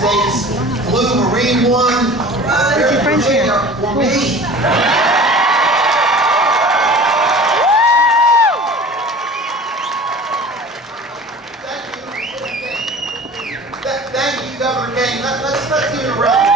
States flew Marine One here in Virginia for me. Thank you, Governor King. Let's give it a round.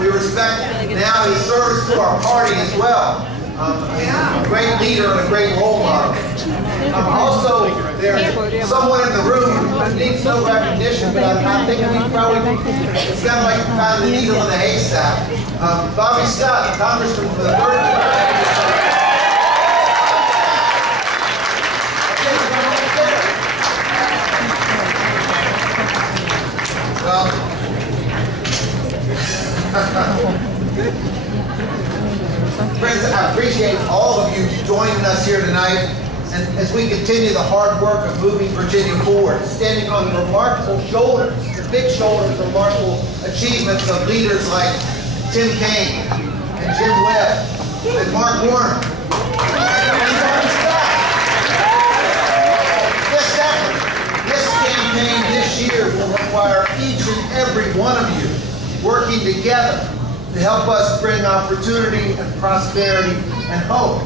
We respect now his service to our party as well. He's a great leader and a great role model. Also, there's someone in the room who needs no recognition, but I think we probably, it's kind of like finding the needle in the haystack. Bobby Scott, Congressman for the 3rd Friends, I appreciate all of you joining us here tonight, and as we continue the hard work of moving Virginia forward, standing on the remarkable shoulders, the big shoulders, the remarkable achievements of leaders like Tim Kaine and Jim Webb and Mark Warner. This campaign this year will require each and every one of you working together to help us bring opportunity and prosperity and hope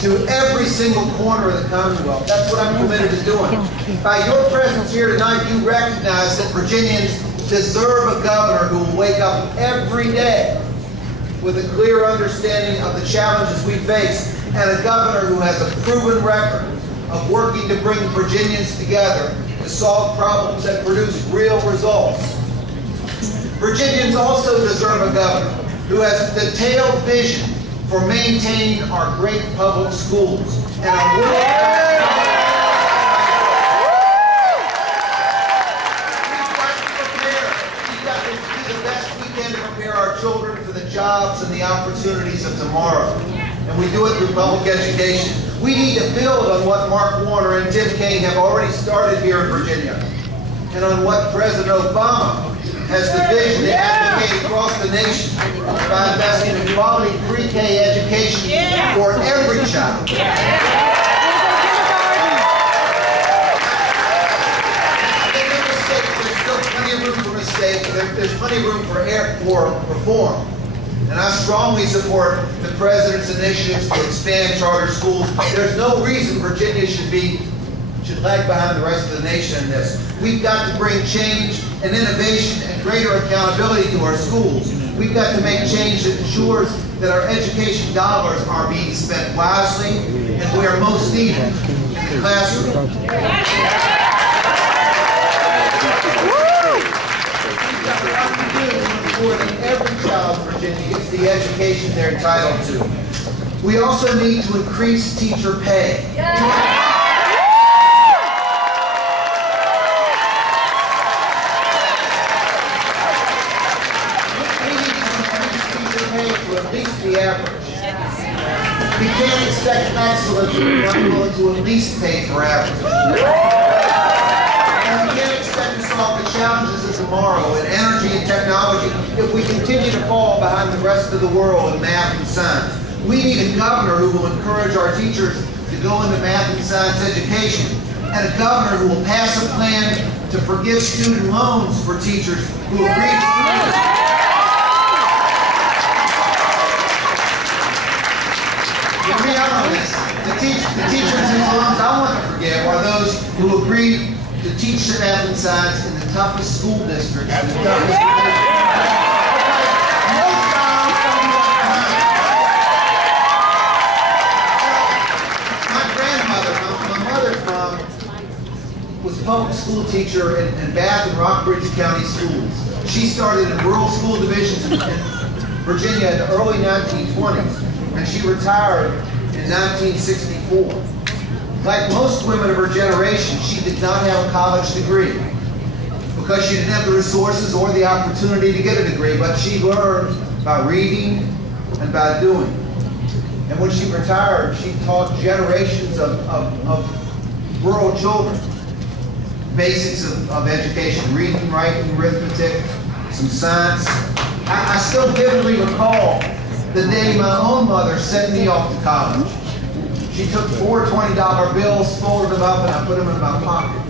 to every single corner of the Commonwealth. That's what I'm committed to doing. By your presence here tonight, you recognize that Virginians deserve a governor who will wake up every day with a clear understanding of the challenges we face, and a governor who has a proven record of working to bring Virginians together to solve problems that produce real results. Virginians also deserve a governor who has a detailed vision for maintaining our great public schools and a We've got to do the best we can to prepare our children for the jobs and the opportunities of tomorrow. And we do it through public education. We need to build on what Mark Warner and Tim Kaine have already started here in Virginia, and on what President Obama has the vision to advocate across the nation by investing in quality pre-K education for every child. There's still plenty of room for mistake. There's plenty of room for reform. And I strongly support the President's initiatives to expand charter schools. There's no reason Virginia should lag behind the rest of the nation in this. We've got to bring change and innovation and greater accountability to our schools. We've got to make change that ensures that our education dollars are being spent wisely and where most needed, in the classroom. We've got to do to ensure that every child in Virginia gets the education they're entitled to. We also need to increase teacher pay. At least the average. We can't expect excellence if we're not willing to at least pay for average. And we can't expect to solve the challenges of tomorrow in energy and technology if we continue to fall behind the rest of the world in math and science. We need a governor who will encourage our teachers to go into math and science education, and a governor who will pass a plan to forgive student loans for teachers who agree to The teachers whose loans I want to forgive are those who agreed to teach math and science in the toughest school districts. My grandmother, my mother's mom, was a public school teacher in Bath and Rockbridge County schools. She started in rural school divisions in Virginia in the early 1920s, and she retired in 1964. Like most women of her generation, she did not have a college degree because she didn't have the resources or the opportunity to get a degree, but she learned by reading and by doing. And when she retired, she taught generations of rural children basics of education, reading, writing, arithmetic, some science. I still vividly recall the day my own mother sent me off to college. She took 4 $20 bills, folded them up, and I put them in my pocket.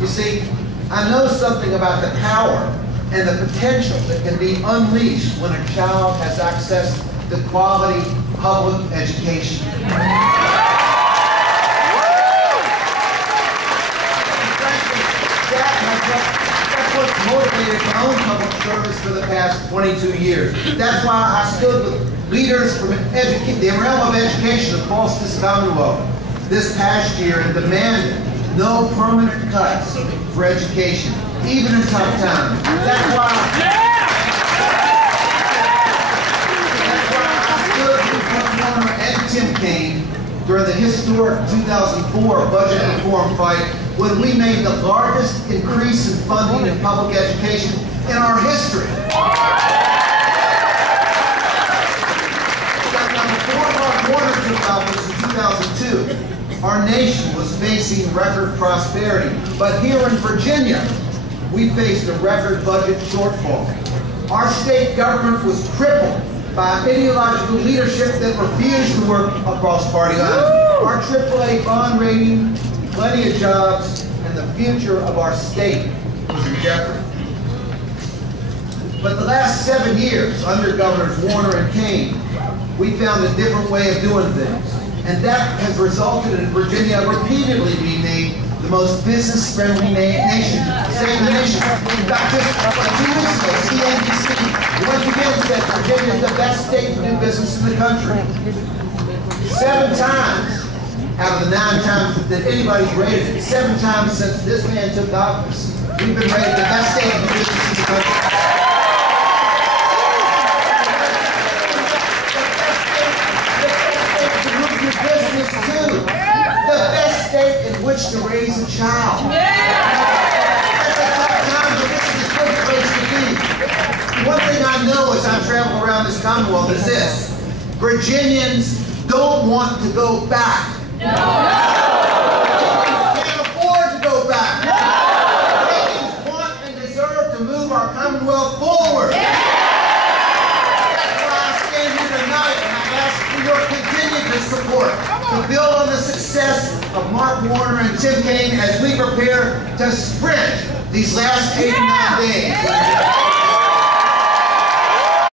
You see, I know something about the power and the potential that can be unleashed when a child has access to quality public education. That's what's motivated my own public service for the past 22 years. That's why I stood with leaders from the realm of education across this Commonwealth this past year and demanded no permanent cuts for education, even in tough times. That's why I stood with Mark Warner and Tim Kaine during the historic 2004 budget reform fight when we made the largest increase in funding in public education in our history. Now, before Mark Warner took office in 2002, our nation was facing record prosperity. But here in Virginia, we faced a record budget shortfall. Our state government was crippled by ideological leadership that refused to work across party lines. Our AAA bond rating, plenty of jobs, and the future of our state was in jeopardy. But the last 7 years, under Governors Warner and Kaine, we found a different way of doing things. And that has resulted in Virginia repeatedly being named the most business-friendly nation, say the nation. In fact, just 2 weeks ago, CNBC once again said Virginia is the best state to do business in the country. 7 times out of the 9 times that anybody's rated it, 7 times since this man took office, we've been rated the best state to do business in the country. The best state in which to raise a child. This is a good place to be. One thing I know as I travel around this Commonwealth is this: Virginians don't want to go back. No. Virginians can't afford to go back. No. Virginians want and deserve to move our Commonwealth forward. Yeah. That's why I stand here tonight and I ask for your continued support to build on the success of Mark Warner and Tim Kaine as we prepare to sprint these last 8 or 9 days.